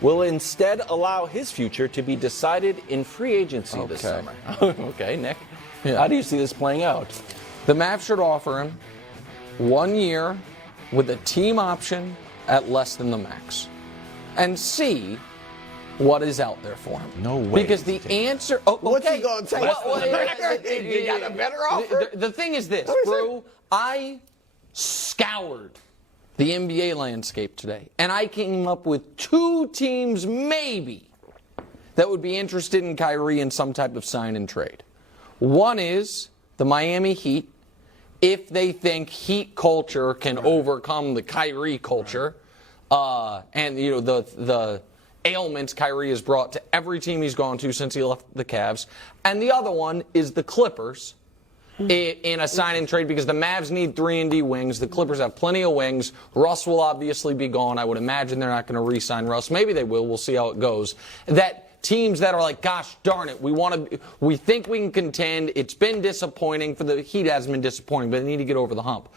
will instead allow his future to be decided in free agency this summer. Okay, Nick. Yeah. How do you see this playing out? The Mavs should offer him 1 year with a team option at less than the max and see what is out there for him. No way. Because the answer... Oh, okay. What's he going to take? You got a better offer? The thing is this, Brew. I scoured the NBA landscape today, and I came up with 2 teams maybe that would be interested in Kyrie in some type of sign and trade. One is the Miami Heat, if they think Heat culture can overcome the Kyrie culture, and the ailments Kyrie has brought to every team he's gone to since he left the Cavs. And the other one is the Clippers in a sign and trade, because the Mavs need 3-and-D wings. The Clippers have plenty of wings. Russ will obviously be gone. I would imagine they're not going to re-sign Russ. Maybe they will. We'll see how it goes. That teams that are like, gosh darn it, we think we can contend. It's been disappointing. For the Heat, hasn't been disappointing, but they need to get over the hump.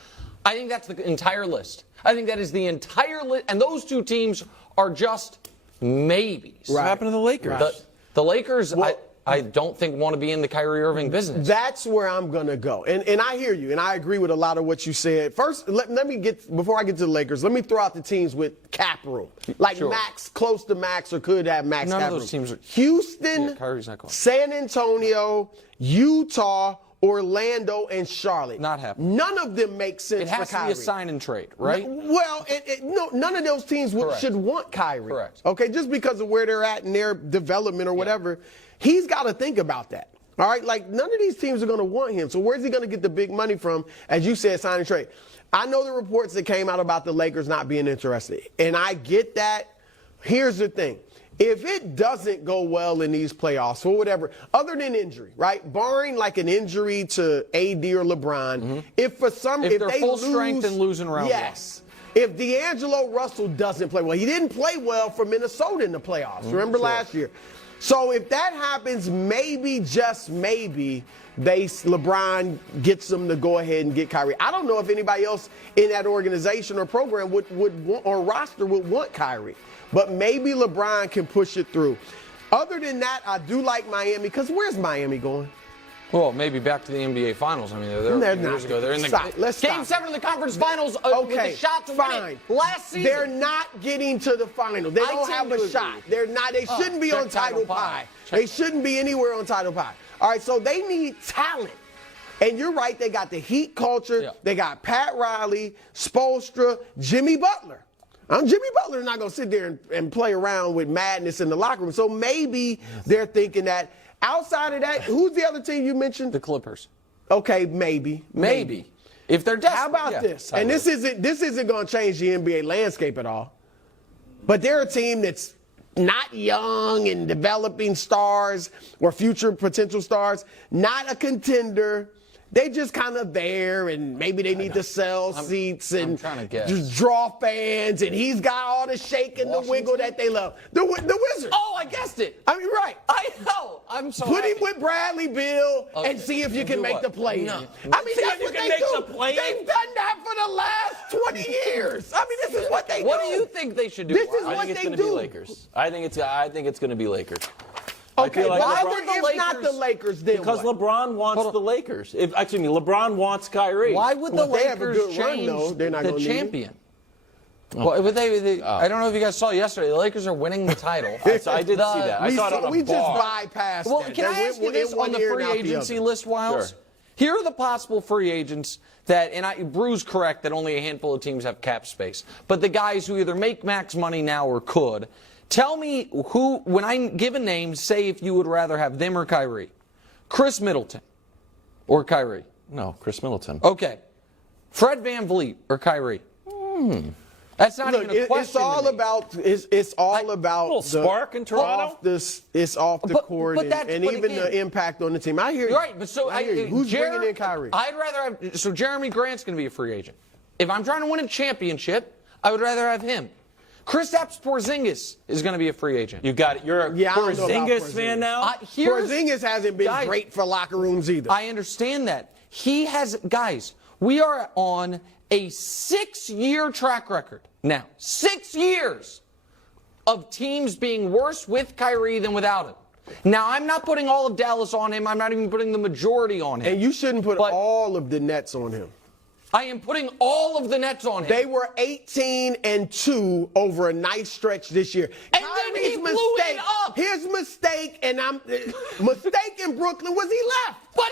I think that's the entire list. I think that is the entire list. And those 2 teams are just maybes. What happened to the Lakers? The Lakers, well, I don't think want to be in the Kyrie Irving business. That's where I'm going to go. And I hear you, and I agree with a lot of what you said. First, let me before I get to the Lakers, let me throw out the teams with cap room. Like max, close to max, or could have max None cap of those room. teams are, Houston, Kyrie's not going. San Antonio, Utah, Orlando, and Charlotte. Not happening. None of them make sense for Kyrie. It has to be a sign and trade, right? Well, no, none of those teams should want Kyrie. Correct. Okay, just because of where they're at in their development or whatever, he's got to think about that. All right, like none of these teams are going to want him. So where's he going to get the big money from? As you said, sign and trade. I know the reports that came out about the Lakers not being interested, and I get that. Here's the thing. If it doesn't go well in these playoffs or whatever, other than injury, right? Barring like an injury to AD or LeBron, if they're they full lose, strength and losing round yes. If D'Angelo Russell doesn't play well, he didn't play well for Minnesota in the playoffs. Remember last year? So if that happens, maybe, just maybe, LeBron gets them to go ahead and get Kyrie. I don't know if anybody else in that organization or program would want, or roster would want Kyrie. But maybe LeBron can push it through. Other than that, I do like Miami, because where's Miami going? Well, maybe back to the NBA Finals. I mean, they're years ago. They're in the Game 7 of the conference finals with a shot to win it last season. They're not getting to the final. They don't have a shot. They're not. They shouldn't be on title pie. They shouldn't be anywhere on title pie. All right, so they need talent. And you're right. They got the Heat culture. Yeah. They got Pat Riley, Spoelstra, Jimmy Butler. Jimmy Butler's not going to sit there and play around with madness in the locker room. So maybe they're thinking that. Outside of that, who's the other team you mentioned? The Clippers. Okay, maybe. If they're desperate. How about this? And this isn't going to change the NBA landscape at all. But they're a team that's not young and developing stars or future potential stars, not a contender. They just kind of there, and maybe they need to sell seats and just draw fans, and he's got all the shake and the wiggle that they love. The Wizards. Oh, I guessed it. I mean, right. I know. I'm so Put happy. him with Bradley Beal and see if you can make the play. No. I mean, that's what they do. They've done that for the last 20 years. I mean, this is what they do. What do you think they should do? This is I what think it's they going do. to be Lakers. I think it's going to be Lakers. Okay, like why LeBron, would the Lakers, not the Lakers then? Because LeBron wants the Lakers. LeBron wants Kyrie. Why would the Lakers change the champion? Well, I don't know if you guys saw yesterday. The Lakers are winning the title. I did see that. I saw it on a we just bar. bypassed Well, that. can I ask you this on the free agency list, Wiles? Sure. Here are the possible free agents that, and Brew's correct that only a handful of teams have cap space, but the guys who either make max money now or could. Tell me who, when I give a name, say if you would rather have them or Kyrie. Chris Middleton or Kyrie? No, Chris Middleton. Okay. Fred VanVleet or Kyrie? That's not even a question. It's all about. It's all about a little spark in Toronto. It's off the court, and even the impact on the team. I hear you. Right, but so I hear you. Who's bringing in Kyrie? I'd rather have. So Jeremy Grant's going to be a free agent. If I'm trying to win a championship, I would rather have him. Kristaps Porzingis is going to be a free agent. You got it. You're a Porzingis fan now? Porzingis hasn't been great for locker rooms either. I understand that. He has, guys, we are on a 6-year track record now. 6 years of teams being worse with Kyrie than without him. Now, I'm not putting all of Dallas on him. I'm not even putting the majority on him. And you shouldn't put all of the Nets on him. I am putting all of the Nets on him. They were 18-2 over a nice stretch this year. And then he blew it up. His mistake, mistake in Brooklyn was he left. But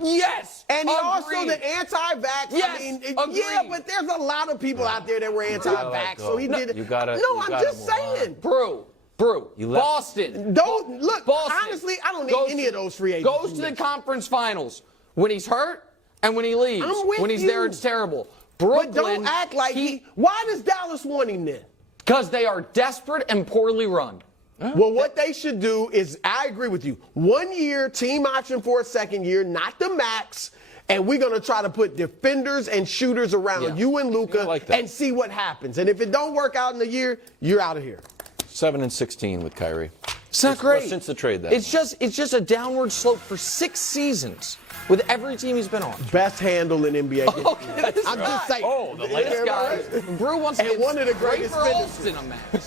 yes. And he agreed. also the anti-vax. Yes, yeah, but there's a lot of people out there that were anti-vax, so he did it. I'm just saying. Brew. Boston. Look, Boston honestly, I don't need any of those free agents. Goes to the conference finals when he's hurt and when he leaves. When he's there, it's terrible. Brooklyn. But don't act like why does Dallas want him then? Because they are desperate and poorly run. Well, what they should do is, I agree with you, 1 year team option for a second year, not the max, and we're going to try to put defenders and shooters around you and Luka and see what happens. And if it don't work out in a year, you're out of here. 7-16 with Kyrie. It's not great. Since the trade, that it's just a downward slope for 6 seasons with every team he's been on. Best handle in NBA history. Okay, I'm just saying. Oh, the latest guy. Brew wants to get one of the greatest Rafer Alston a match.